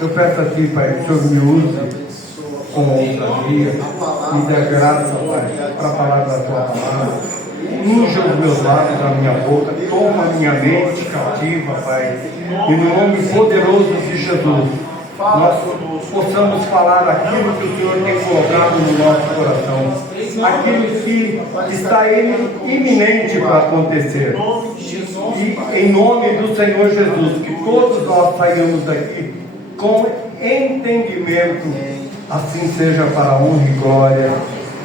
Eu peço a Ti, Pai, que o Senhor me use com ousadia, me dê graça, Pai, para falar da Tua palavra. Unja os meus lábios, a minha boca, toma a minha mente cativa, Pai, e no nome poderoso de Jesus, nós possamos falar aquilo que o Senhor tem colocado no nosso coração, aquilo que está iminente para acontecer. E em nome do Senhor Jesus, que todos nós saiamos daqui com entendimento, assim seja para a honra e glória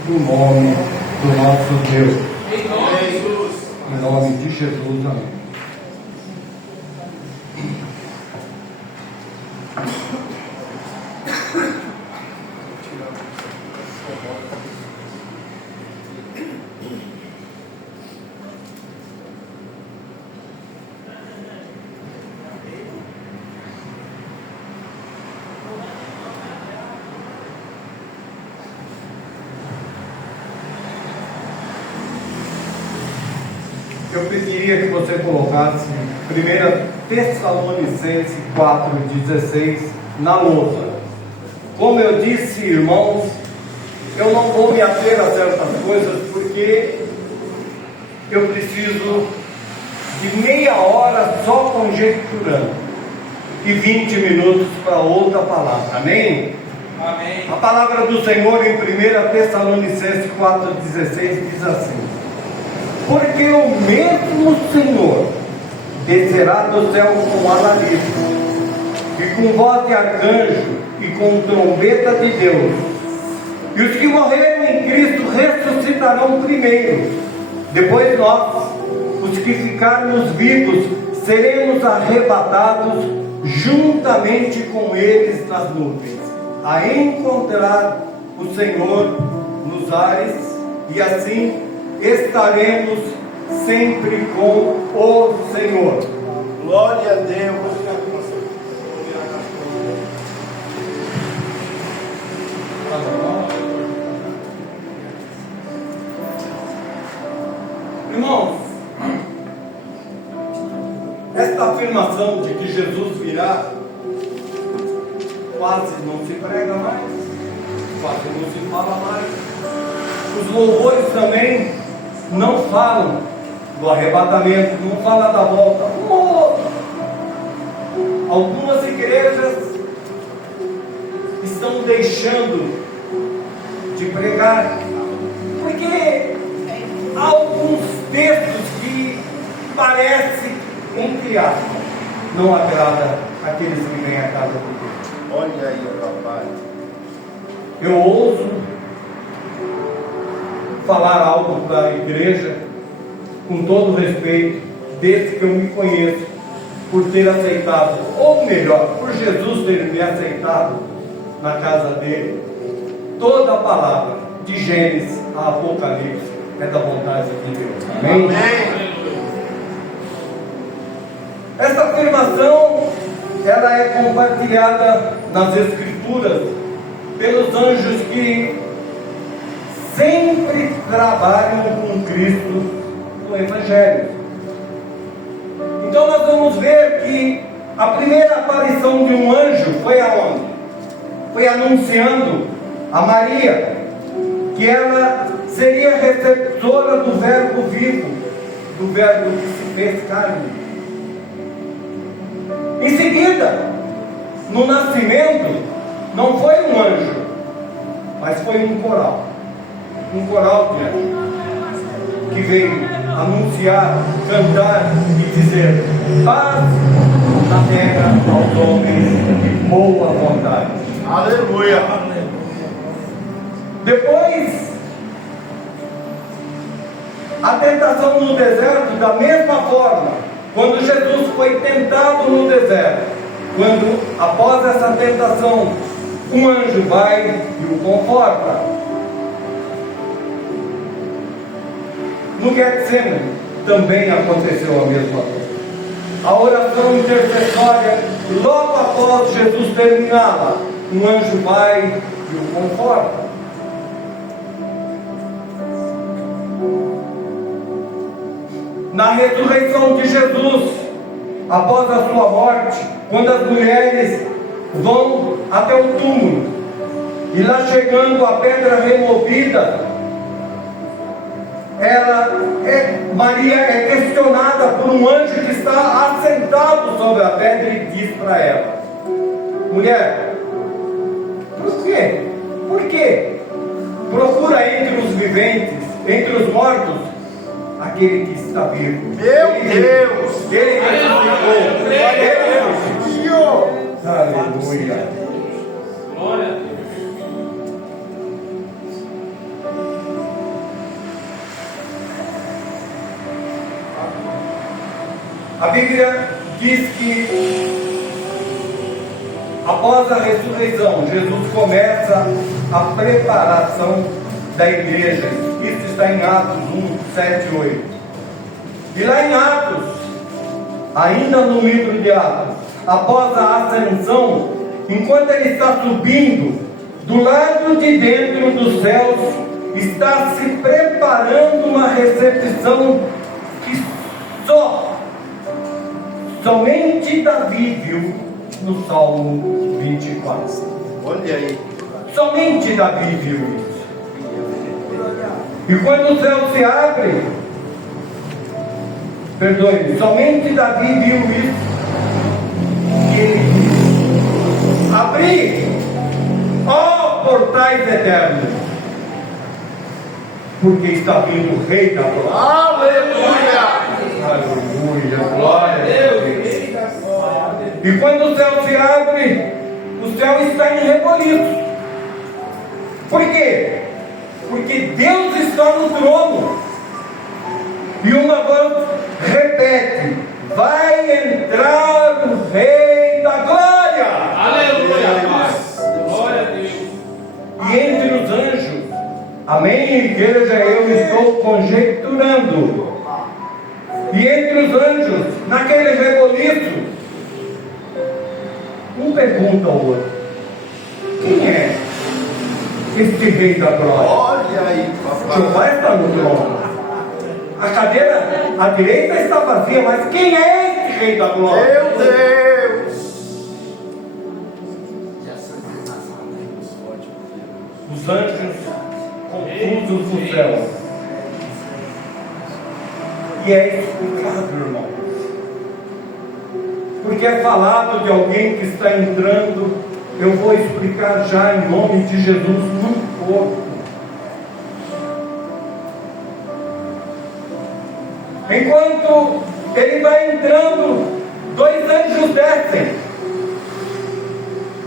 do nome do nosso Deus. Em nome de Jesus, amém. Eu pediria que você colocasse 1 Tessalonicenses 4,16 na lousa. Como eu disse, irmãos, eu não vou me ater a certas coisas porque eu preciso de meia hora só conjecturando e 20 minutos para outra palavra. Amém? Amém. A palavra do Senhor em 1 Tessalonicenses 4,16 diz assim: porque o mesmo Senhor descerá do céu com alarido, e com voz de arcanjo, e com trombeta de Deus, e os que morreram em Cristo ressuscitarão primeiro. Depois nós, os que ficarmos vivos, seremos arrebatados juntamente com eles nas nuvens, a encontrar o Senhor nos ares, e assim estaremos sempre com o Senhor. Glória a Deus. Irmãos, esta afirmação de que Jesus virá quase não se prega mais, quase não se fala mais. Os louvores também não falam do arrebatamento, não falam da volta. Algumas igrejas estão deixando de pregar, porque há alguns textos que parecem, entre aspas, não agrada aqueles que vêm à casa de Deus. Olha aí, papai. Eu ouso falar algo para a igreja com todo respeito, desde que eu me conheço, por ter aceitado, ou melhor, por Jesus ter me aceitado na casa dele. Toda a palavra de Gênesis a Apocalipse é da vontade de Deus. Amém? Amém. Esta afirmação, ela é compartilhada nas Escrituras pelos anjos que sempre trabalham com Cristo no Evangelho. Então nós vamos ver que a primeira aparição de um anjo foi aonde? Foi anunciando a Maria que ela seria receptora do Verbo vivo, do Verbo que se fez carne. Em seguida, no nascimento, não foi um anjo, mas foi um coral de anjos, que veio anunciar, cantar e dizer: paz na terra aos homens de boa vontade. Aleluia. Depois, a tentação no deserto, da mesma forma, quando Jesus foi tentado no deserto, quando após essa tentação, um anjo vai e o conforta. No Getsemane também aconteceu a mesma coisa. A oração intercessória, logo após Jesus terminá-la, um anjo vai e o conforta. Na ressurreição de Jesus, após a sua morte, quando as mulheres vão até o túmulo, e lá chegando a pedra removida, Maria é questionada por um anjo que está assentado sobre a pedra e diz para ela: mulher, por quê? Por quê? Procura entre os viventes, entre os mortos, aquele que está vivo. Meu Deus! Ele ressuscitou. Ele ressuscitou. Aleluia. Glória a Deus. A Bíblia diz que após a ressurreição, Jesus começa a preparação da igreja. Isso está em Atos 1, 7 e 8. E lá em Atos, ainda no livro de Atos, após a ascensão, enquanto ele está subindo, do lado de dentro dos céus, está se preparando uma recepção que somente Davi viu no Salmo 24. Olha aí. Somente Davi viu isso. E quando o céu se abre, perdoe-me, somente Davi viu isso. E ele diz: abri, ó portais eternos, porque está vindo o Rei da Glória. Aleluia! Aleluia, glória a Deus. E quando o céu se abre, o céu está em reboliço. Por quê? Porque Deus está no trono. E uma voz repete: vai entrar o Rei da Glória. Aleluia, Pai. Glória a Deus. E entre os anjos, amém, igreja, eu estou conjecturando. E entre os anjos, naquele reboliço, um pergunta ao outro: quem é este Rei da Glória? Olha aí, papai. Jeová está no trono. A cadeira à direita está vazia, mas quem é este Rei da Glória? Meu Deus! Os anjos confusos do céu. E é explicado, irmãos. Porque é falado de alguém que está entrando. Eu vou explicar já em nome de Jesus no corpo. Enquanto ele vai entrando, dois anjos descem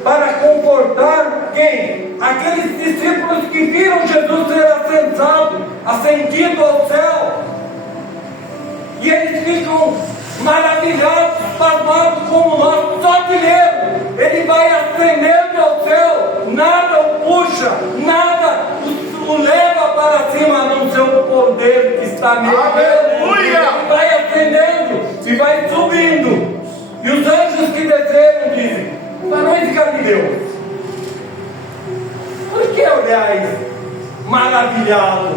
para confortar quem? Aqueles discípulos que viram Jesus ser ascendido ao céu. E eles ficam maravilhados, pasmados como nós, só de ler. Ele vai ascendendo ao céu, nada o puxa, nada o leva para cima, a não ser o poder que está nele. Aleluia! Ele vai ascendendo e vai subindo. E os anjos que desceram dizem: varões de Galileus, por que olhais maravilhados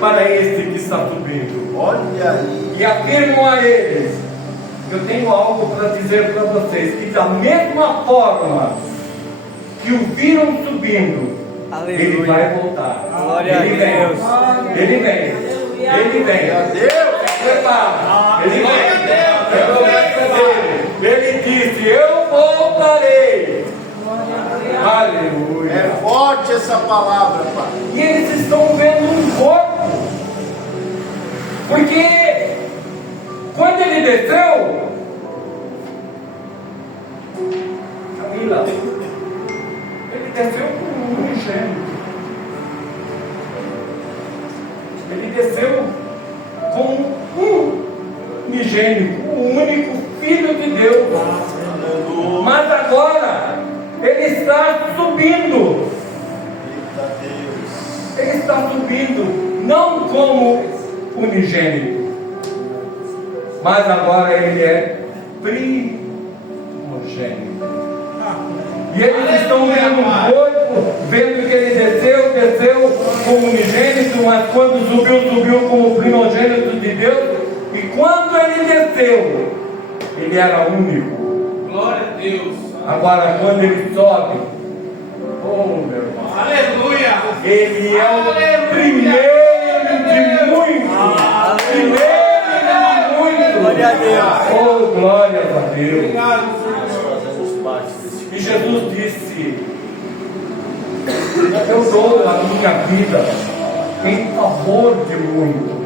para este que está subindo? Olha aí. E afirmo a eles: eu tenho algo para dizer para vocês, que da mesma forma que o viram subindo, Aleluia. ele vai voltar. Glória a Ele Deus. vem. Ele vem. Ele vem. Meu Deus! Prepara. Ele vem. É promessa dele. Ele disse: eu voltarei. Aleluia. É forte essa palavra, pai. E eles estão vendo um corpo. Porque quando ele desceu, Camila, ele desceu com um unigênito. Ele desceu com um unigênito, o único Filho de Deus. Mas agora ele está subindo. Eita Deus. Ele está subindo, não como unigênito, mas agora ele é primogênito. E eles estão vendo o corpo, vendo que ele desceu como unigênito, mas quando subiu como primogênito de Deus. E quando ele desceu, ele era único. Glória a Deus. Agora, quando ele sobe, oh meu irmão, Aleluia. ele é o Aleluia. primeiro de muitos. Primeiro de muitos. Glória a Deus. Oh, glórias a Deus. Obrigado, Nós fazemos parte desse E Jesus disse: eu dou a minha vida em favor de muitos.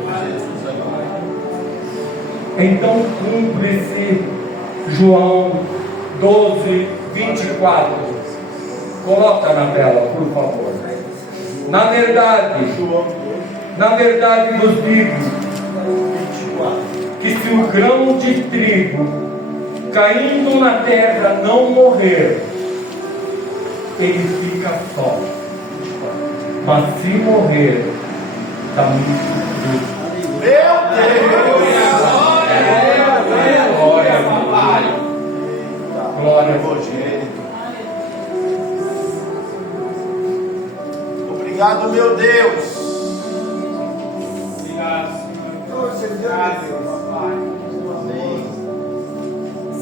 Então cumpre-se João 12, 24. Coloca na tela, por favor. Na verdade vos digo 24. que se o grão de trigo caindo na terra não morrer, ele fica só. Mas se morrer, dá muito fruto. Meu Deus! Glória, papai. Glória a Deus. Evangélico. Obrigado, meu Deus. Obrigado, Senhor. Graças, papai. Amém.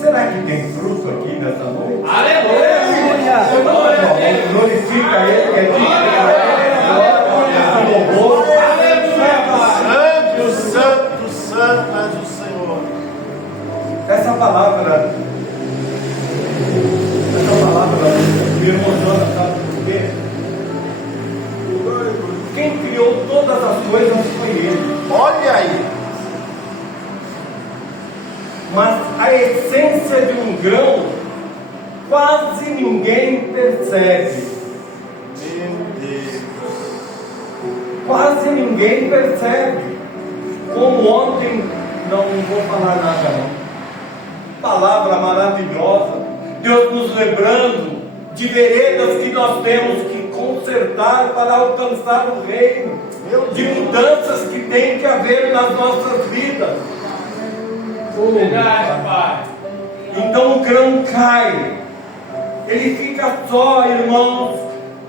Será que tem fruto aqui nessa noite? Aleluia. Glória a Deus. Glorifica Ele, que é digno de louvor. Aleluia, Pai. Santo, santo, santo és o Senhor. Essa palavra me emociona, sabe por quê? Quem criou todas as coisas foi Ele. Olha aí. Mas a essência de um grão quase ninguém percebe. Meu Deus. Quase ninguém percebe. Como ontem, não vou falar nada não. Palavra maravilhosa. Deus nos lembrando de veredas que nós temos que consertar para alcançar o reino. De mudanças que tem que haver nas nossas vidas. Verdade, Pai. Então o grão cai, ele fica só, irmãos.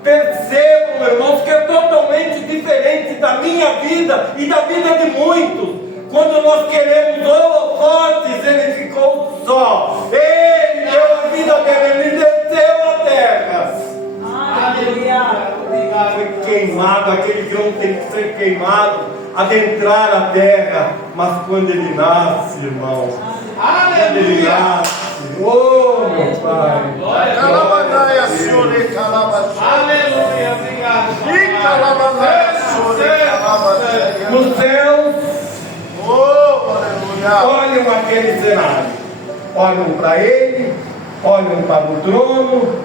Percebam, irmãos, que é totalmente diferente da minha vida e da vida de muitos. Quando nós queremos holofotes, ele ficou só. Ele deu a vida dele, ele desceu a terra. Aleluia. Obrigado. Foi queimado, aquele grão tem que ser queimado, adentrar a terra. Mas quando ele nasce, irmão, quando ele Aleluia. nasce, oh meu Pai, Glória a Deus. Calabanaia, Senhor, e calabanaia. Aleluia. Obrigado, E calabanaia, Senhor, e calabanaia. nos céus, Oh, aleluia. olham aquele cenário, olham para ele, olham para o trono,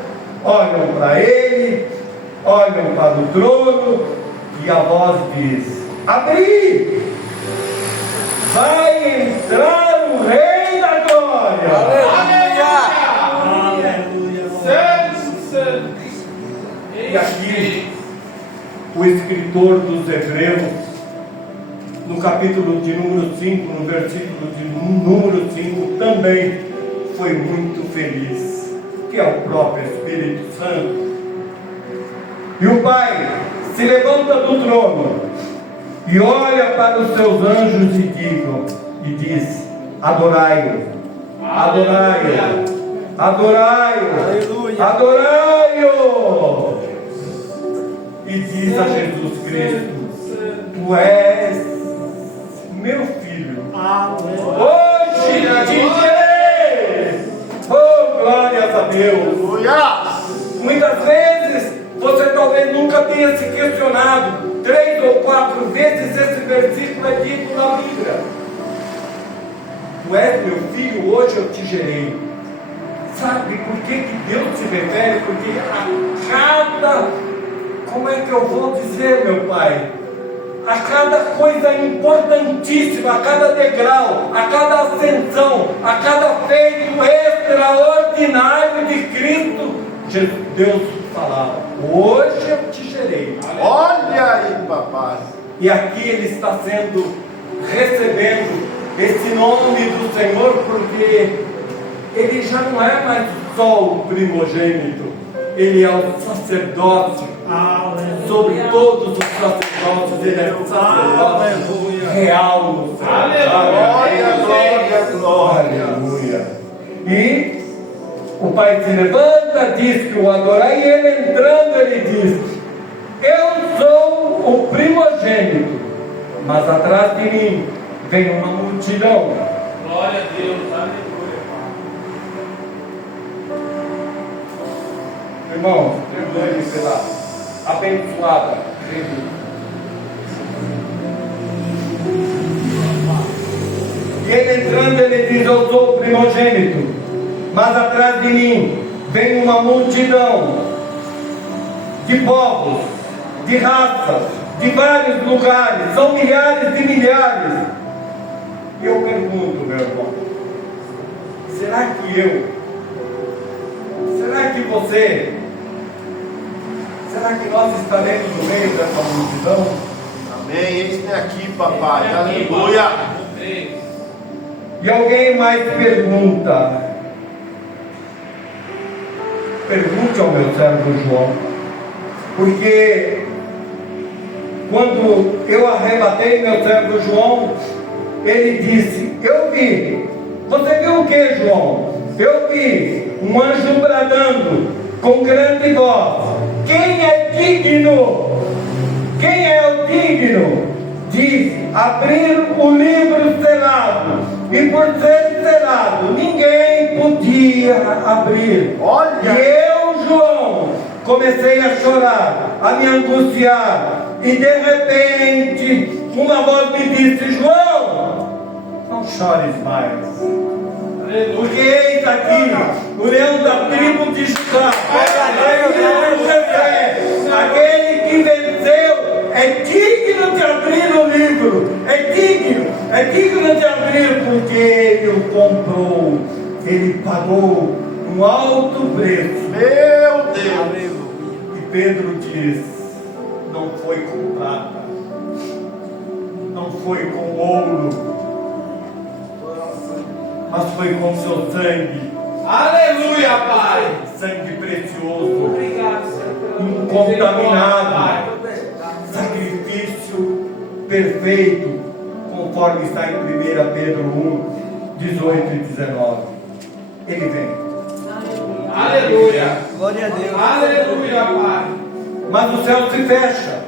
olham para ele, olham para o trono, e a voz diz: abri, vai entrar o Rei da Glória. Aleluia. Santo, santo. E aqui, o escritor dos Hebreus, no capítulo de número 5, no versículo de número 5, também foi muito feliz, que é o próprio Espírito Santo. E o Pai se levanta do trono e olha para os seus anjos e diz: adorai-o, adorai-o, adorai-o, adorai-o. E diz a Jesus Cristo: tu és meu filho, hoje te direi. Oh, glórias a Deus. Aleluia. Muitas vezes você talvez nunca tenha se questionado. 3 ou 4 vezes esse versículo é dito na Bíblia. Tu és meu filho, hoje eu te gerei. Sabe por que Deus se refere? Porque a cada, como é que eu vou dizer, meu Pai? A cada coisa importantíssima, a cada degrau, a cada ascensão, a cada feito extraordinário de Cristo, Deus falava: hoje eu te gerei. Olha aí, papai. E aqui ele está recebendo esse nome do Senhor, porque ele já não é mais só o primogênito, ele é o sacerdote Sobre todos os sacerdotes, ele é sacerdote real no céu. Aleluia. Glória, glória. Aleluia. E o pai se levanta, diz que o adorar, e ele entrando, ele diz: eu sou o primogênito, mas atrás de mim vem uma multidão. Glória a Deus. Aleluia. Irmão, perdoe-me pela abençoada rede. E ele entrando, ele diz: eu sou o primogênito, mas atrás de mim vem uma multidão de povos, de raças, de vários lugares, são milhares de milhares. E eu pergunto, meu irmão, será que você, será que nós estaremos no meio dessa multidão? Amém. Eis-me aqui, papai. Aleluia. E alguém mais pergunta, pergunte ao meu servo João, porque quando eu arrebatei meu servo João, ele disse: eu vi. Você viu o que, João? Eu vi um anjo bradando com grande voz: quem é digno? Quem é o digno de abrir o livro selado? E por ser selado, ninguém podia abrir. Olha! E eu, João, comecei a chorar, a me angustiar. E de repente, uma voz me disse: João, não chores mais, porque eis aqui o leão da tribo de Judá, aquele que venceu, é digno de abrir o livro, é digno de abrir, porque ele o comprou, ele pagou um alto preço. Meu Deus! E Pedro diz: não foi com prata, não foi com ouro, mas foi com seu sangue. Aleluia, Pai. Sangue precioso, Obrigado, Senhor. incontaminado, sacrifício perfeito, conforme está em 1 Pedro 1, 18 e 19. Ele vem. Aleluia. Glória a Deus. Aleluia, Pai. Mas o céu se fecha.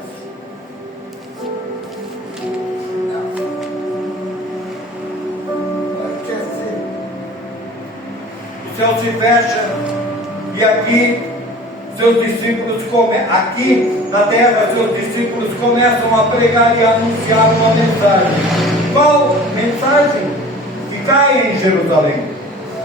O céu se fecha. E aqui seus discípulos aqui na terra, seus discípulos começam a pregar e a anunciar uma mensagem. Qual mensagem? Ficai em Jerusalém,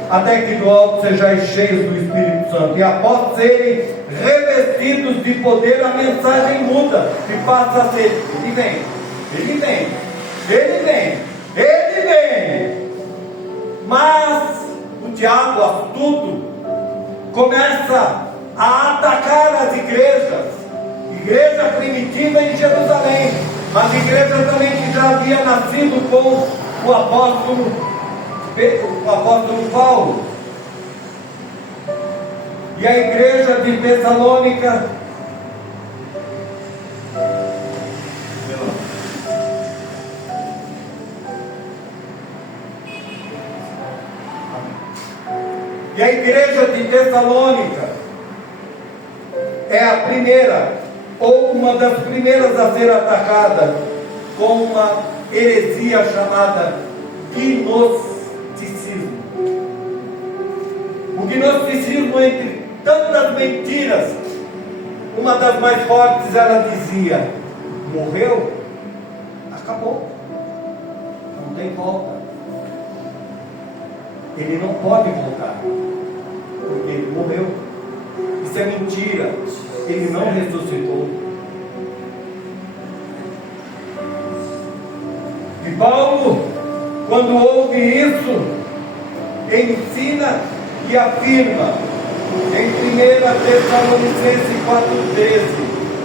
até que do alto sejais cheios do Espírito Santo. E após serem revestidos de poder, a mensagem muda e passa a ser: ele vem, ele vem, ele vem, ele vem. Mas o diabo astuto começa a atacar as igrejas, igreja primitiva em Jerusalém, mas igreja também que já havia nascido com o apóstolo Paulo. E a igreja de Tessalônica é a primeira, ou uma das primeiras a ser atacada com uma heresia chamada gnosticismo. O gnosticismo, entre tantas mentiras, uma das mais fortes, ela dizia: morreu, acabou, não tem volta, ele não pode voltar, porque ele morreu. Isso é mentira, ele não ressuscitou. E Paulo, quando ouve isso, ensina e afirma em 1 Tessalonicenses 4,13,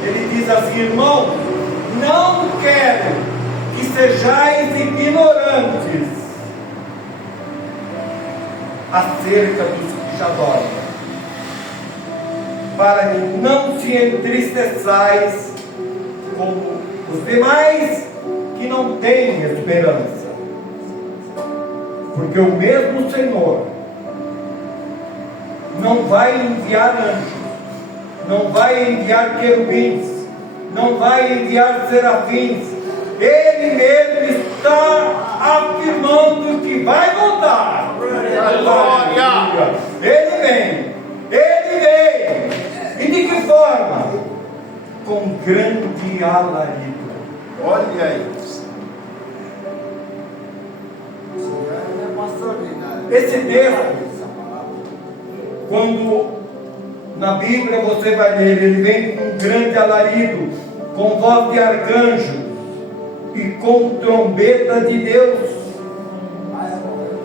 ele diz assim: irmãos, não quero que sejais ignorantes acerca dos que já dormem, para que não se entristeçais como os demais que não têm esperança. Porque o mesmo Senhor não vai enviar anjos, não vai enviar querubins, não vai enviar serafins. Ele mesmo está afirmando que vai voltar. Glória! Ele vem. Ele vem. E de que forma? Com grande alarido. Olha aí. Esse texto, quando na Bíblia você vai ler, ele vem com grande alarido, com voz de arcanjo e com trombeta de Deus.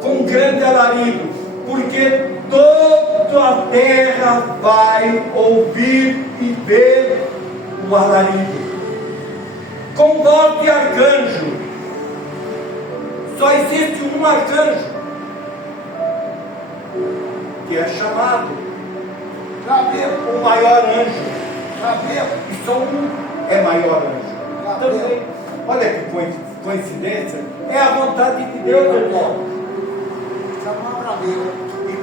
Com grande alarido, porque toda a terra vai ouvir e ver o alarido. Com voz de arcanjo. Só existe um arcanjo, que é chamado o maior anjo. E só um é maior anjo. Também, olha que coincidência, é a vontade de Deus, irmão. E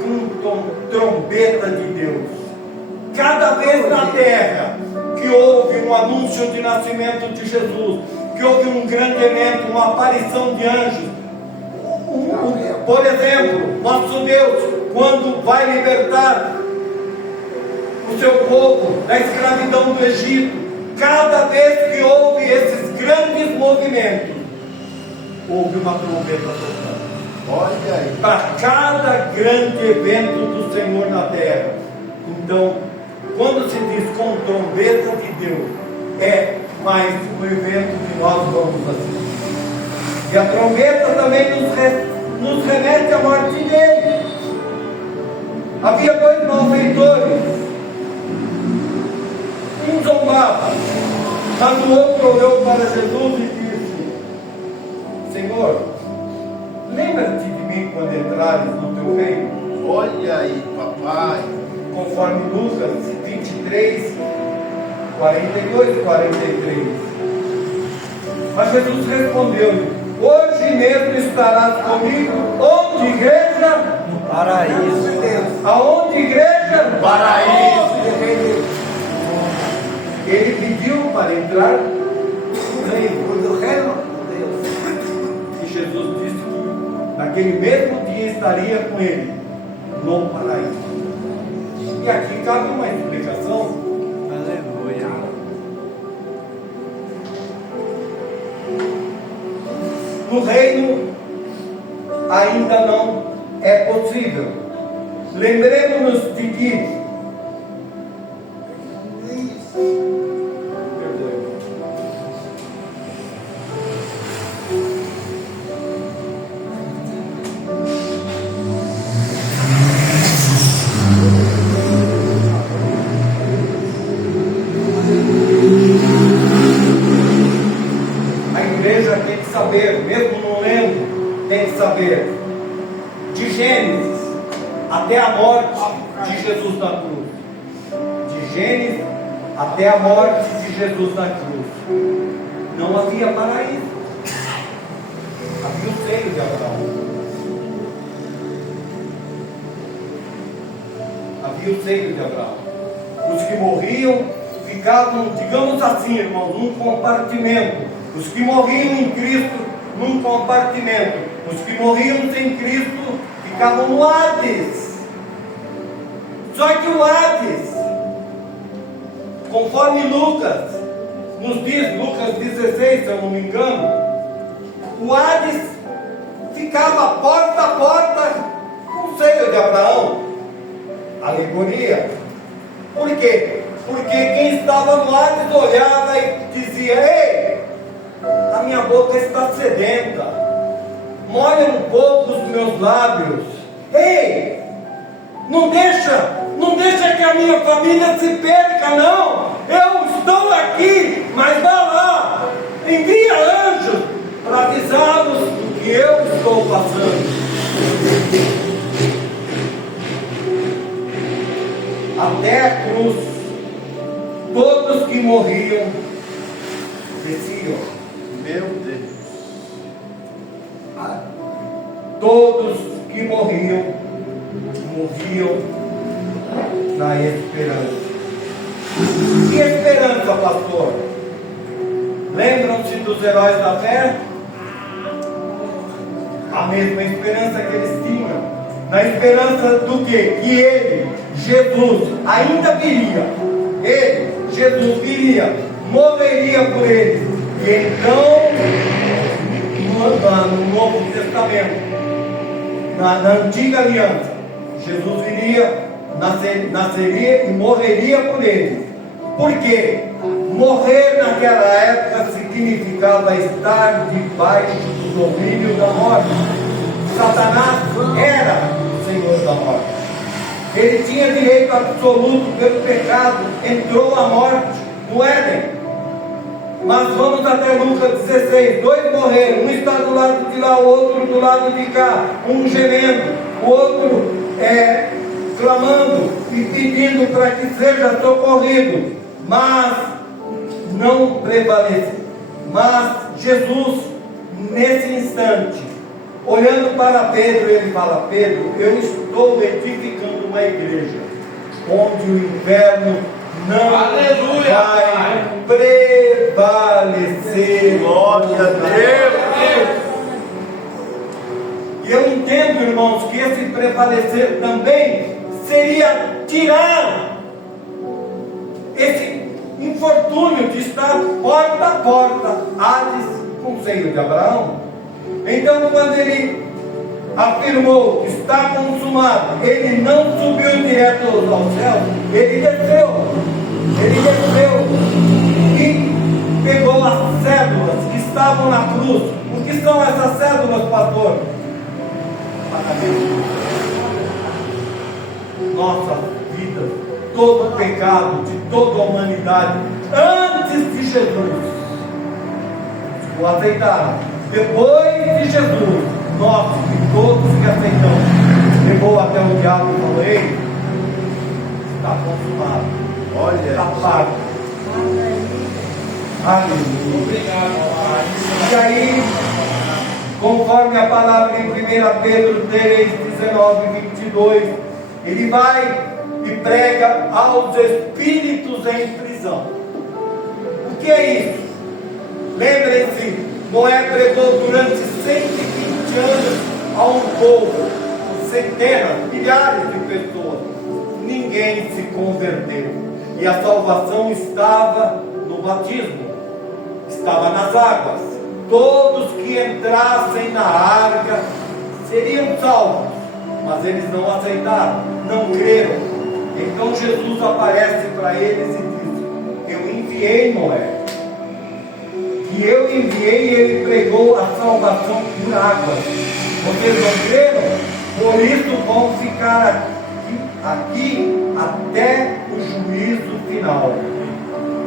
com trombeta de Deus. Cada vez na terra que houve um anúncio de nascimento de Jesus, que houve um grande evento, uma aparição de anjos, por exemplo, nosso Deus, quando vai libertar o seu povo da escravidão do Egito, cada vez que houve esses grandes movimentos, houve uma trombeta tocando. Olha aí. Para cada grande evento do Senhor na terra. Então, quando se diz com trombeta de Deus, é mais um evento que nós vamos fazer. E a trombeta também nos remete à morte dele. Havia dois malfeitores. Um zombava, mas o outro olhou para Jesus e disse: Senhor, lembra-te de mim quando entrares no teu reino. Olha aí, papai. Conforme Lucas 23, 42, 43. Mas Jesus respondeu-lhe: hoje mesmo estarás comigo. Onde, igreja? No paraíso. Aonde, igreja? Paraíso. Ele pediu para entrar no reino. E Jesus disse que naquele mesmo dia estaria com ele no paraíso. E aqui cabe uma explicação. Aleluia. No reino ainda não é possível. Lembremos-nos de que mesmo não lendo, tem que saber de Gênesis até a morte de Jesus na cruz. De Gênesis até a morte de Jesus na cruz, não havia paraíso. Havia o seio de Abraão. Havia o seio de Abraão. Os que morriam ficavam, digamos assim, irmãos, num compartimento. Os que morriam em Cristo, num compartimento. Os que morriam sem Cristo ficavam no Hades. Só que o Hades, conforme Lucas nos diz, Lucas 16, se eu não me engano, o Hades ficava porta a porta com o seio de Abraão. Alegoria. Por quê? Porque quem estava no Hades olhava e dizia: ei, a minha boca está sedenta, molha um pouco os meus lábios. Ei, não deixa que a minha família se perca, não. Eu estou aqui, mas vá lá, envia anjos para avisá-los do que eu estou passando. Até a cruz todos que morriam desciam. Meu Deus. Todos que morriam na esperança. Que esperança, pastor? Lembram-se dos heróis da fé? A mesma esperança que eles tinham. Na esperança do quê? Que ele, Jesus, ainda viria. Ele, Jesus, viria, morreria por eles. E então, no Novo Testamento, na antiga aliança, Jesus viria, nasceria e morreria por eles. Por quê? Morrer naquela época significava estar debaixo do domínio da morte. Satanás era o Senhor da morte. Ele tinha direito absoluto pelo pecado, entrou a morte no Éden. Mas vamos até Lucas 16, 2 morreram, um está do lado de lá, o outro do lado de cá, um gemendo, o outro clamando e pedindo para que seja socorrido, mas não prevaleceu. Mas Jesus, nesse instante, olhando para Pedro, ele fala: Pedro, eu estou edificando uma igreja, onde o inferno não Aleluia, vai prevalecer. Glória a Deus. E eu entendo, irmãos, que esse prevalecer também seria tirar esse infortúnio de estar porta a porta, Hades, com o seio de Abraão. Então, quando ele afirmou que está consumado, ele não subiu direto ao céu, ele desceu e pegou as cédulas que estavam na cruz. O que são essas cédulas, pastor? Nossa vida, todo o pecado de toda a humanidade antes de Jesus o aceitaram. Depois de Jesus, nós e todos que aceitamos, levou até o diabo e falou: ei, está consumado, Olha. está pago. Aleluia. Obrigado, Pai. E aí, conforme a palavra em 1 Pedro 3, 19 e 22, ele vai e prega aos espíritos em prisão. O que é isso? Lembrem-se, Noé pregou durante 120 anos a um povo, centenas, milhares de pessoas. Ninguém se converteu. E a salvação estava no batismo, estava nas águas. Todos que entrassem na arca seriam salvos, mas eles não aceitaram, não creram. Então Jesus aparece para eles e diz: eu enviei Noé, e eu enviei e ele pregou a salvação por água. Vocês não creram? Por isso vão ficar aqui até o juízo final.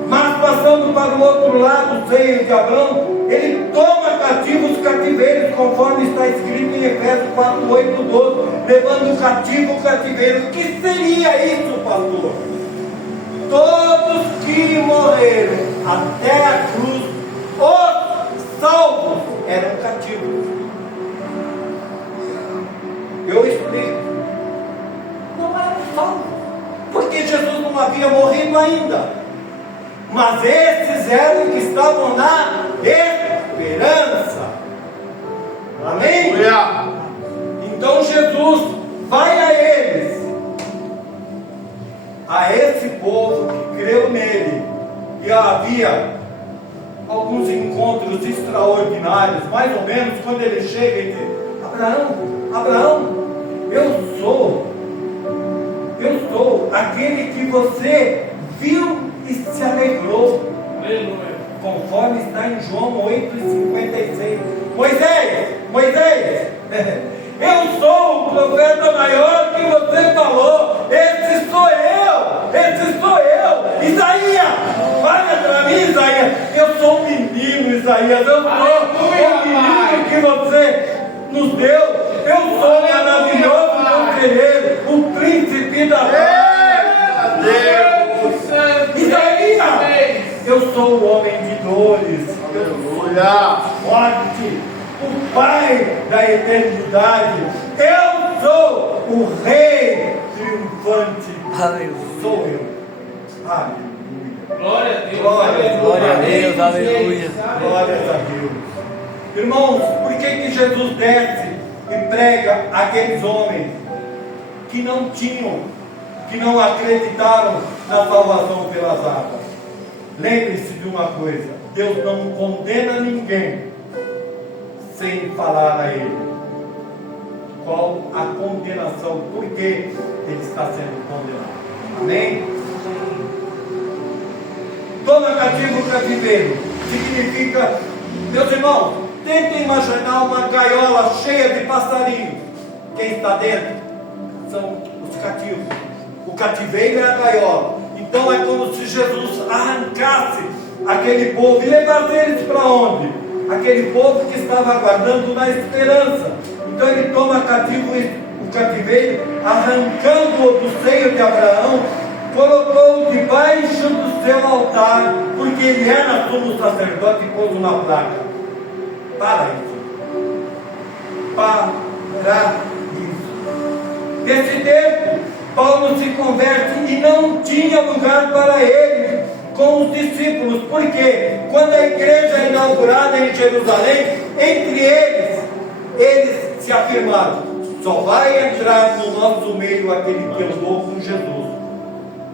Mas passando para o outro lado, o seio de Abraão, ele toma cativos cativeiros, conforme está escrito em Efésios 4, 8, 12, levando cativo o cativeiro. O que seria isso, pastor? Todos que morreram até a cruz, os salvos, eram cativos. Eu explico. Não eram salvos, porque Jesus não havia morrido ainda. Mas esses eram que estavam na esperança. Amém? Aleluia. Então Jesus vai a eles, a esse povo que creu nele. E havia alguns encontros extraordinários, mais ou menos, quando ele chega e diz: Abraão, eu sou aquele que você viu e se alegrou. Aleluia. Conforme está em João 8,56. Moisés, eu sou o profeta maior que você falou. Esse sou eu. Isaías, olha para mim, Isaías. Eu sou o menino, Isaías. Eu sou o menino que você nos deu. Eu sou o maravilhoso conselheiro, o príncipe da paz. Deus. Isaías, sou o homem de dores, Aleluia. forte, o Pai da eternidade, eu sou o Rei triunfante, Aleluia. sou eu. Aleluia. Glória a Deus. Glória a Deus, aleluia. Glórias a Deus. Irmãos, por que Jesus desce e prega aqueles homens que não tinham, que não acreditaram na salvação pelas águas? Lembre-se de uma coisa: Deus não condena ninguém sem falar a ele qual a condenação, por que ele está sendo condenado. Amém? Toma cativo o cativeiro significa, meus irmãos, tentem imaginar uma gaiola cheia de passarinhos. Quem está dentro são os cativos. O cativeiro é a gaiola. Então é como se Jesus arrancasse aquele povo e levasse eles para onde? Aquele povo que estava aguardando na esperança. Então ele toma cativo o cativeiro, arrancando-o do seio de Abraão, colocou-o debaixo do seu altar, porque ele era sumo sacerdote e pôs uma placa. Para isso. Para isso. Nesse tempo, Paulo se converte e não tinha lugar para ele com os discípulos, porque quando a igreja é inaugurada em Jerusalém, entre eles se afirmaram: só vai entrar no nosso meio aquele que andou com Jesus.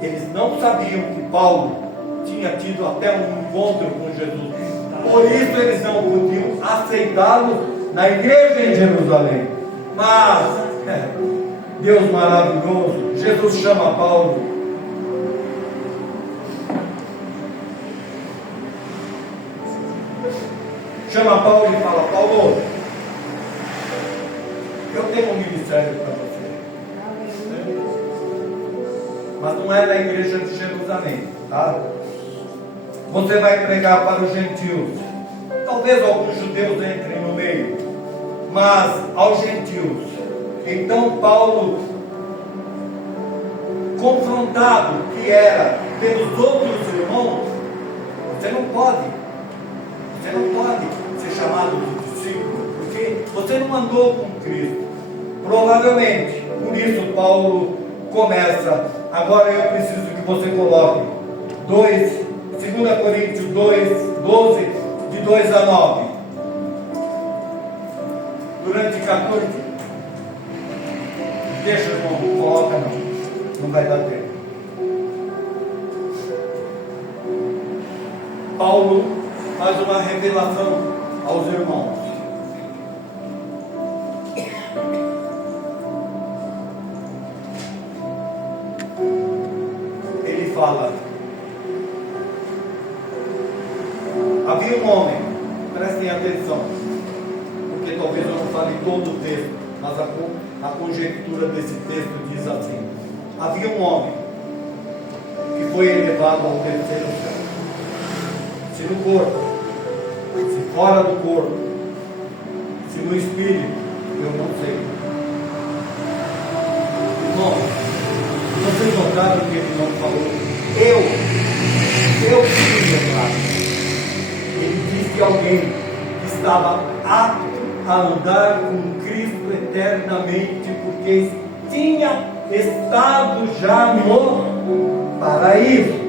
Eles não sabiam que Paulo tinha tido até um encontro com Jesus, por isso eles não podiam aceitá-lo na igreja em Jerusalém. Mas Deus maravilhoso, Jesus chama Paulo. Chama Paulo e fala: Paulo, eu tenho um ministério para você. Mas não é na igreja de Jerusalém, tá? Você vai pregar para os gentios. Talvez alguns judeus entrem no meio, mas aos gentios. Então Paulo, confrontado que era pelos outros irmãos, você não pode ser chamado de discípulo, porque você não andou com Cristo. Provavelmente, por isso Paulo começa. Agora eu preciso que você coloque 2 Coríntios 2, 12, de 2 a 9. Durante 14. Deixa, irmão, coloca não vai dar tempo. Paulo faz uma revelação aos irmãos. Ele fala: havia um homem, prestem atenção, porque talvez eu não fale todo o texto, mas a conjectura desse texto diz assim: havia um homem que foi elevado ao terceiro céu. Se no corpo, se fora do corpo, se no espírito, eu não sei. Irmão, vocês notaram que ele não falou eu fui elevado. Ele disse que alguém que estava apto a andar com Cristo eternamente, porque tinha estado já no paraíso.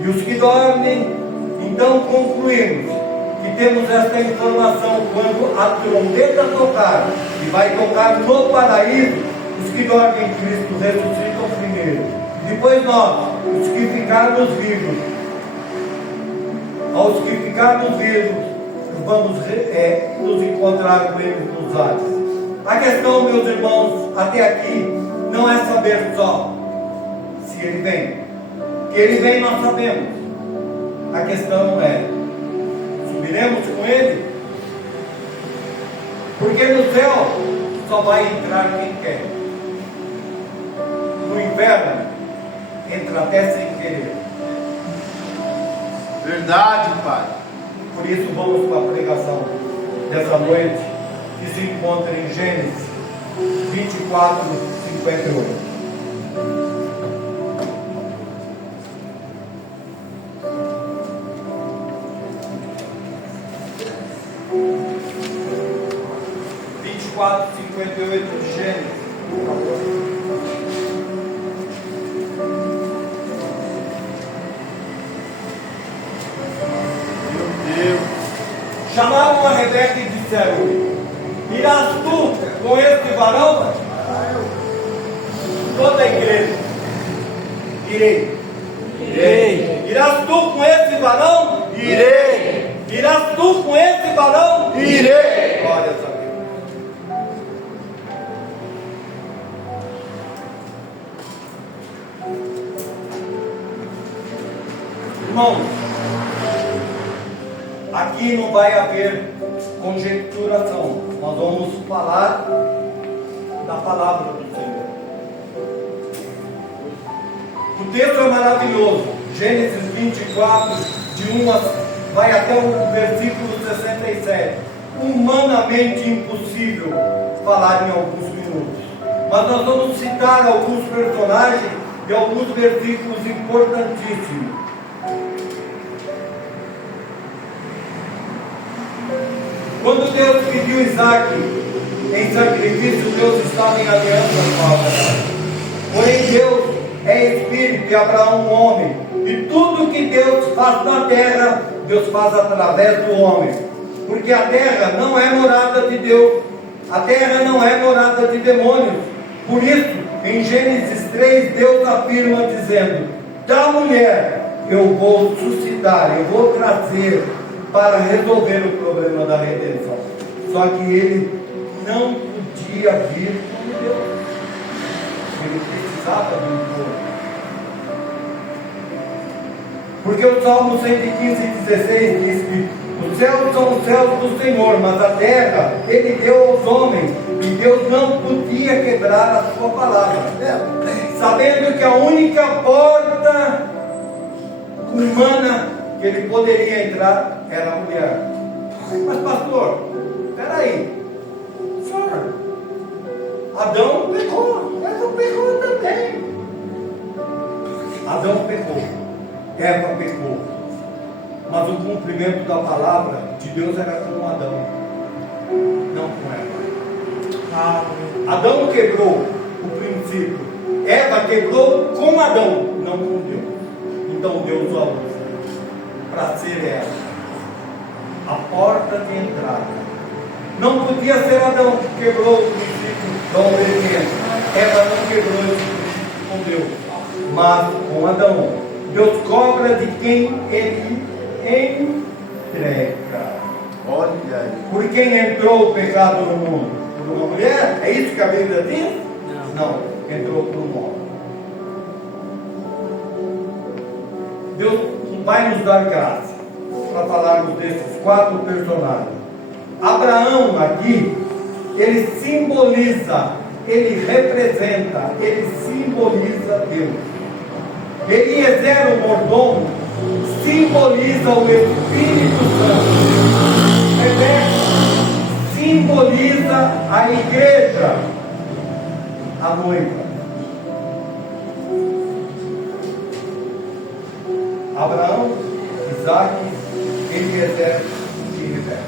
E os que dormem, então concluímos que temos esta informação: quando a trombeta tocar, e vai tocar no paraíso, os que dormem em Cristo ressuscitam primeiro. Depois nós, os que ficarmos vivos, aos que ficarmos vivos, vamos nos encontrar com eles nos ares. A questão, meus irmãos, até aqui, não é saber só se ele vem. Que ele vem, nós sabemos. A questão é: subiremos com ele? Porque no céu só vai entrar quem quer. No inferno entra até sem querer. Verdade, Pai. Por isso vamos para a pregação dessa noite, que se encontra em Gênesis 24, 58. 54, 58 de Gênesis. Por favor. Meu Deus. Chamaram a Rebeca e disseram: irás tu com este varão? Toda a igreja. Irei. Irei. Irás tu com este varão? Irei. Irás tu com este varão? Irei. Glória a Deus. Irmãos, aqui não vai haver conjecturação. Nós vamos falar da palavra do Senhor. O texto é maravilhoso. Gênesis 24, de 1 vai até o versículo 67. Humanamente impossível falar em alguns minutos. Mas nós vamos citar alguns personagens e alguns versículos importantíssimos. Quando Deus pediu Isaac em sacrifício, Deus estava em aliança com Abraão. Porém, Deus é espírito e Abraão homem. E tudo que Deus faz na terra, Deus faz através do homem. Porque a terra não é morada de Deus. A terra não é morada de demônios. Por isso, em Gênesis 3, Deus afirma dizendo: da mulher eu vou suscitar, eu vou trazer para resolver o problema da redenção. Só que ele não podia vir como Deus. Ele precisava de um corpo. Porque o Salmo 115:16 diz que os céus são os céus do Senhor, mas a terra Ele deu aos homens, e Deus não podia quebrar a sua palavra, sabendo que a única porta humana que ele poderia entrar era a mulher. Mas pastor, peraí, senhor, Adão pecou, Eva pecou também. Adão pecou, Eva pecou, mas o cumprimento da palavra de Deus era com Adão, não com Eva. Adão quebrou o princípio, Eva quebrou com Adão, não com Deus. Então Deus a usa para ser ela a porta de entrada. Não podia ser Adão que quebrou o princípio da obediência. Eva não quebrou esse princípio com Deus, mas com Adão. Deus cobra de quem ele entrega. Olha aí. Por quem entrou o pecado no mundo? Por uma mulher? É isso que a Bíblia diz? Não, entrou por um homem. Deus vai nos dar graça para falarmos desses 4 personagens. Abraão aqui, ele simboliza, ele representa, ele simboliza Deus. Eliezer, o mordomo, simboliza o Espírito Santo. Rebeca simboliza a igreja, a noiva. Abraão, Isaac, Eliezer e Rebeca.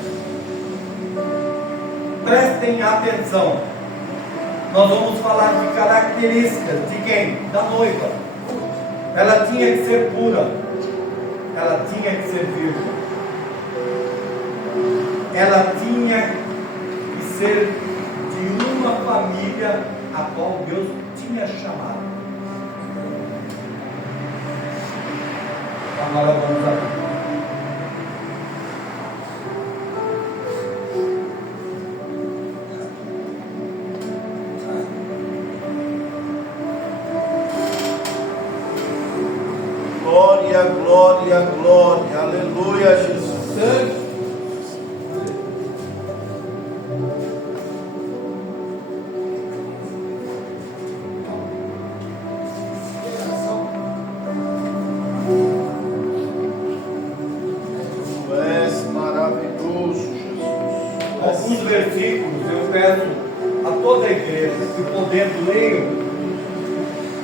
Prestem atenção. Nós vamos falar de características de quem? Da noiva. Ela tinha que ser pura. Ela tinha que ser virgem. Ela tinha que ser de uma família a qual Deus tinha chamado. Agora vamos lá. Glória, glória, glória. Aleluia, Jesus. Tu és maravilhoso, Jesus. Alguns versículos eu peço a toda a igreja, se podendo, leiam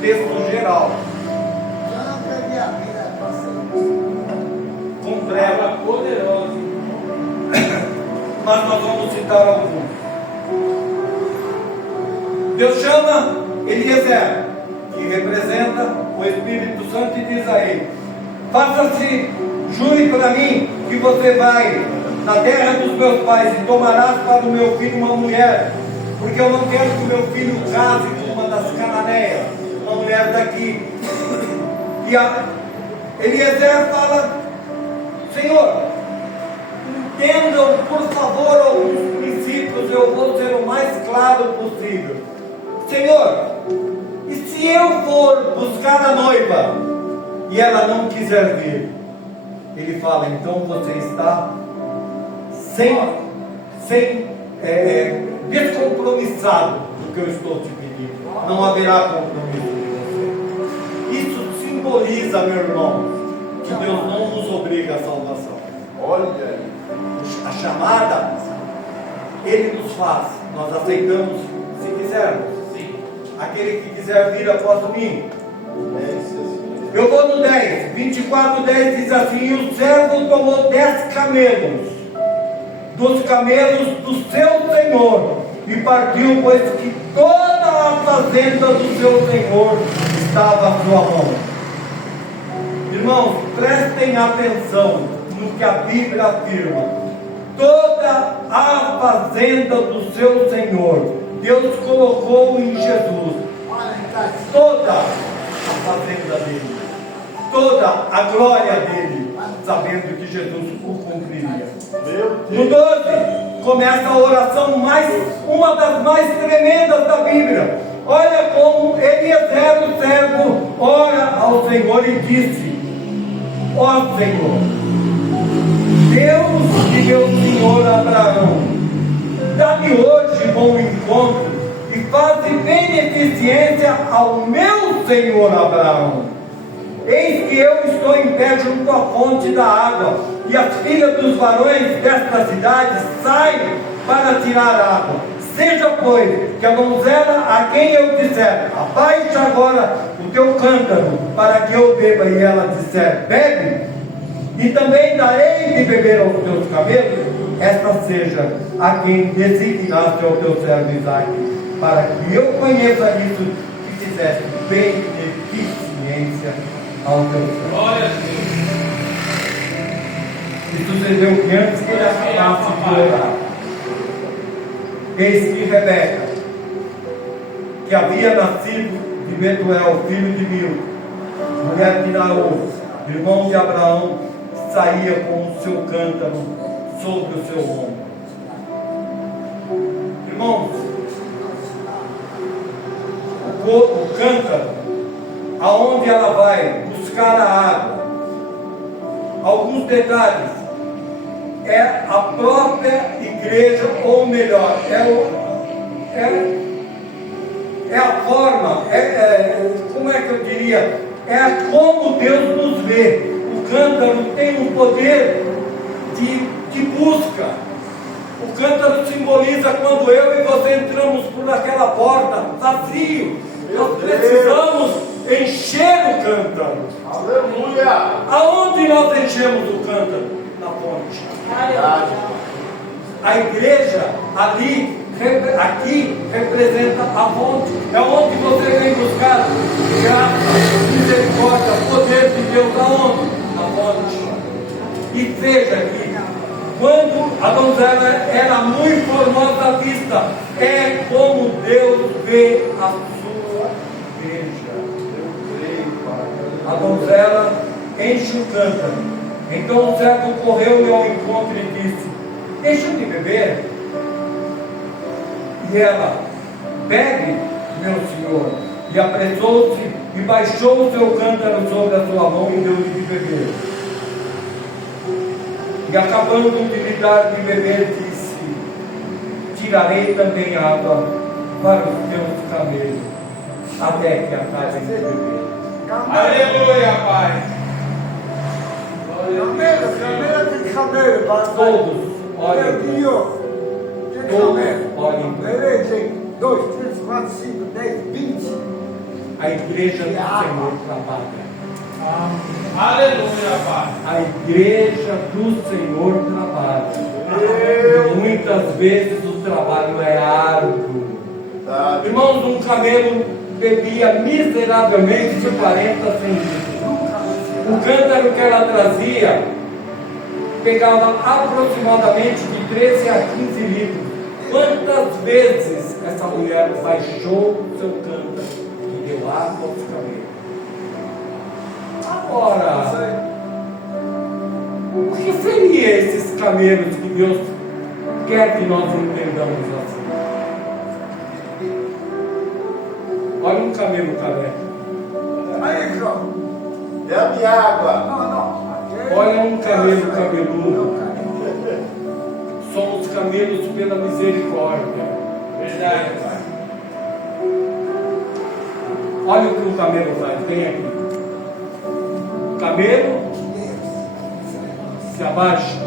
texto geral. Palavra poderosa. Mas nós vamos citar alguns. Deus chama Eliezer, que representa o Espírito Santo, e diz a ele: faça-se, jure para mim que você vai na terra dos meus pais e tomarás para o meu filho uma mulher, porque eu não quero que o meu filho case com uma das cananeias, uma mulher daqui. E Eliezer fala: Senhor, entendam por favor alguns princípios, eu vou ser o mais claro possível. Senhor, e se eu for buscar a noiva e ela não quiser vir? Ele fala: então você está descompromissado do que eu estou te pedindo. Não haverá compromisso de você. Isso simboliza, meu irmão, que Deus não nos obriga à salvação. Olha aí. A chamada Ele nos faz, nós aceitamos se quisermos. Sim. Aquele que quiser vir após mim. Eu vou no 10, 24:10 diz assim: e o servo tomou 10 camelos dos camelos do seu senhor e partiu, pois que toda a fazenda do seu senhor estava à sua mão. Irmãos, prestem atenção no que a Bíblia afirma. Toda a fazenda do seu senhor Deus colocou em Jesus. Toda a fazenda dele, toda a glória dele, sabendo que Jesus o cumpriria. No 12 começa a oração uma das mais tremendas da Bíblia. Olha como Eliezer, o servo, ora ao Senhor e disse: ó Senhor, Deus de meu senhor Abraão, dá-me hoje bom encontro e faze beneficência ao meu senhor Abraão. Eis que eu estou em pé junto à fonte da água, e as filhas dos varões desta cidade saem para tirar água. Seja, pois, que a donzela a quem eu disser: abaixa agora o teu cântaro para que eu beba, e ela disser: bebe, e também darei de beber aos teus camelos, esta seja a quem designaste ao teu servo Isaque, para que eu conheça isso e fizesse beneficência ao teu servo. Glória a Deus. E sucedeu que antes que ele acabasse de orar, eis que Rebeca, que havia nascido de Betuel, filho de Milca, mulher de Naor, irmão de Abraão, saía com o seu cântaro sobre o seu ombro. Irmãos, o cântaro, aonde ela vai buscar a água, alguns detalhes: é a própria igreja, ou melhor, é a forma, como é que eu diria? É como Deus nos vê. O cântaro tem um poder de busca. O cântaro simboliza quando eu e você entramos por aquela porta vazio. Nós precisamos encher o cântaro. Aleluia! Aonde nós enchemos o cântaro? Na fonte. A igreja aqui representa a fonte. É onde você vem buscar graça, misericórdia, poder de Deus. Aonde? Na fonte. E veja que quando a donzela era muito formosa à vista, é como Deus vê a sua igreja. A donzela enche o cântaro. Então o servo correu-lhe ao encontro e disse: deixa-me beber. E ela: bebe, meu senhor. E apressou-se e baixou o seu cântaro sobre a sua mão e deu-lhe de beber. E acabando de lhe dar de beber, disse: tirarei também água para os teus camelos, até que acabem de beber. Aleluia, Pai. Todos olhem. Todos olhem. 2, 3, 4, 5, 10, 20. A igreja do Senhor trabalha. Aleluia, Pai. A igreja do Senhor trabalha. Muitas vezes o trabalho é árduo. Irmãos, um camelo bebia miseravelmente de 40 centímetros. O cântaro que ela trazia pegava aproximadamente de 13 a 15 litros. Quantas vezes essa mulher baixou o seu cântaro e deu água aos camelos? Agora, o que seria esses camelos que Deus quer que nós entendamos assim? Olha um camelo careca. Aí, João. Bebe água. Não. Olha um camelo cabeludo. Somos camelos pela misericórdia. Verdade, Pai. Olha o que o camelo faz. Vem aqui. O camelo se abaixa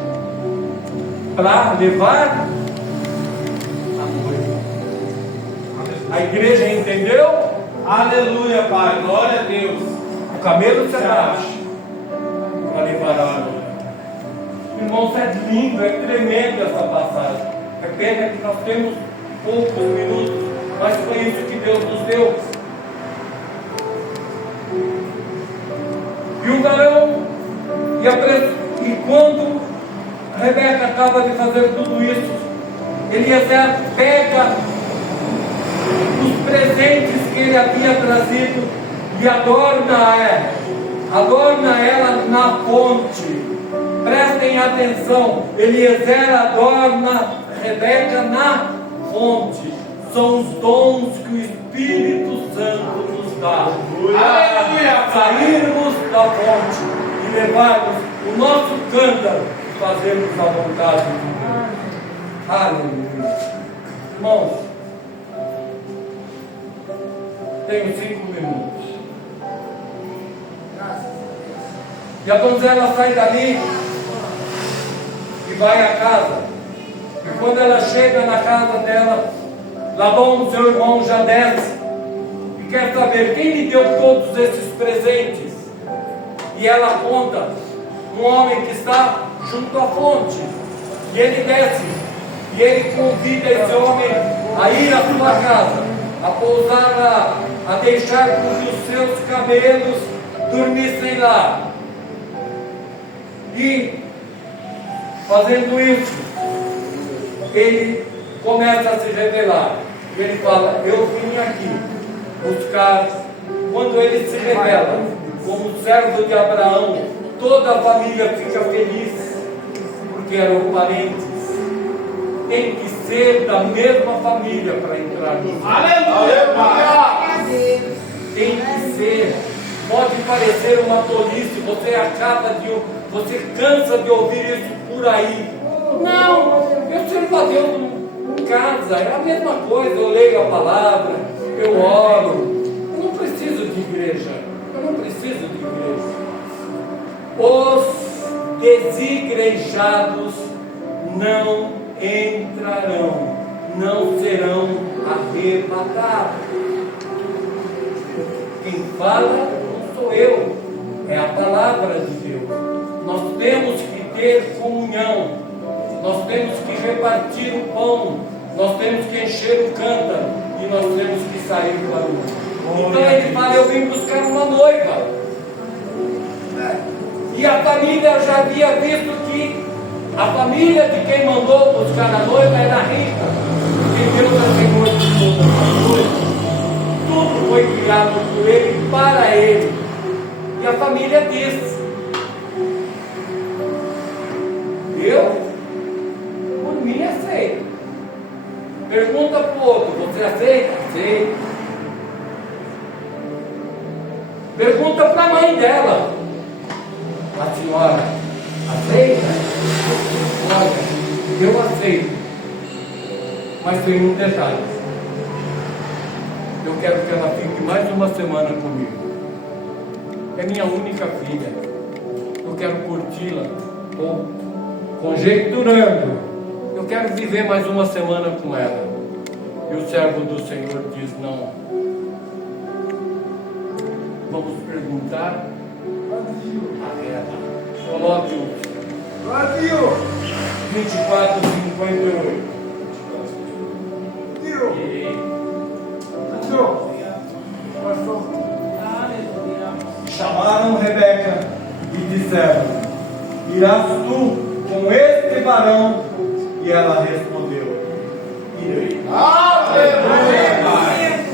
para levar a noiva. A igreja entendeu? Aleluia, Pai. Glória a Deus. O camelo se abaixa para levar a noiva. Irmãos, é lindo, é tremenda essa passagem. É pena que nós temos poucos minutos, mas foi isso que Deus nos deu. E o varão, e quando Rebeca acaba de fazer tudo isso, Eliezer pega os presentes que ele havia trazido e adorna ela na fonte. Prestem atenção, Eliezer adorna Rebeca na fonte. São os dons que o Espírito Santo nos dá. Aleluia, Sairmos da fonte e levarmos o nosso cântaro e fazermos a vontade de Deus. Aleluia. Irmãos, tenho 5 minutos. E a donzela sai dali e vai à casa. E quando ela chega na casa dela, Labão, seu irmão, já desce e quer saber quem lhe deu todos esses presentes. E ela conta um homem que está junto à fonte. E ele desce e ele convida esse homem a ir à sua casa, a pousar lá, a deixar com que os seus camelos dormissem lá. E fazendo isso, ele começa a se revelar. Ele fala: eu vim aqui buscar. Quando ele se revela como servo de Abraão, toda a família fica feliz, porque eram parentes. Tem que ser da mesma família para entrar no céu. Aleluia, Pai. Tem que ser. Pode parecer uma tolice, você cansa de ouvir isso por aí. Não, eu sirvo a Deus em casa, é a mesma coisa. Eu leio a palavra, eu oro. Eu não preciso de igreja. Os desigrejados não entrarão, não serão arrebatados. Quem fala não sou eu, é a palavra de Deus. Nós temos que ter comunhão, nós temos que repartir o pão, nós temos que encher o cântaro e nós temos que sair para o mundo. Então ele fala: eu vim buscar uma noiva. E a família já havia visto que a família de quem mandou buscar a noiva era rica, porque Deus é Senhor de todas as coisas. Tudo foi criado por ele e para ele. E a família disse: eu, por mim, aceito. Pergunta para o outro: você aceita? Aceito. Pergunta para a mãe dela: a senhora aceita? Olha, eu aceito. Mas tem um detalhe: eu quero que ela fique mais uma semana comigo. É minha única filha. Eu quero curti-la. Ou, conjecturando, eu quero viver mais uma semana com ela. E o servo do Senhor diz: não. Vamos perguntar a ela. Coloque o 24:58. chamaram Rebeca e disseram: irás tu com este varão? E ela respondeu: irei. Aleluia, Pai.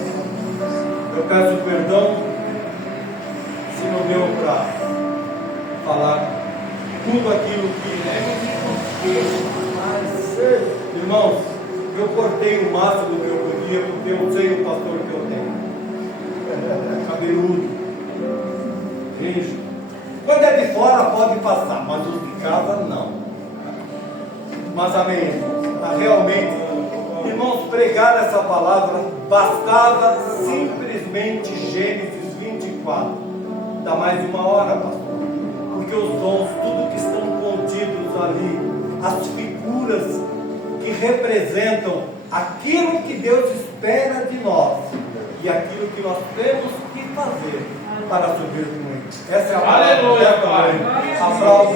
Eu peço perdão se não deu para falar tudo aquilo que... Irmãos, eu cortei o máximo que eu podia, porque eu sei o pastor que eu tenho. Cabeludo. Gente, quando é de fora pode passar, mas os de casa não. Mas amém, irmãos. Realmente, irmãos, pregar essa palavra bastava simplesmente Gênesis 24. Dá mais de 1 hora, pastor. Porque os dons, tudo que estão contidos ali, as figuras que representam aquilo que Deus espera de nós e aquilo que nós temos que fazer para subir com Ele. Essa é a palavra. Aleluia, Pai. Aplausos.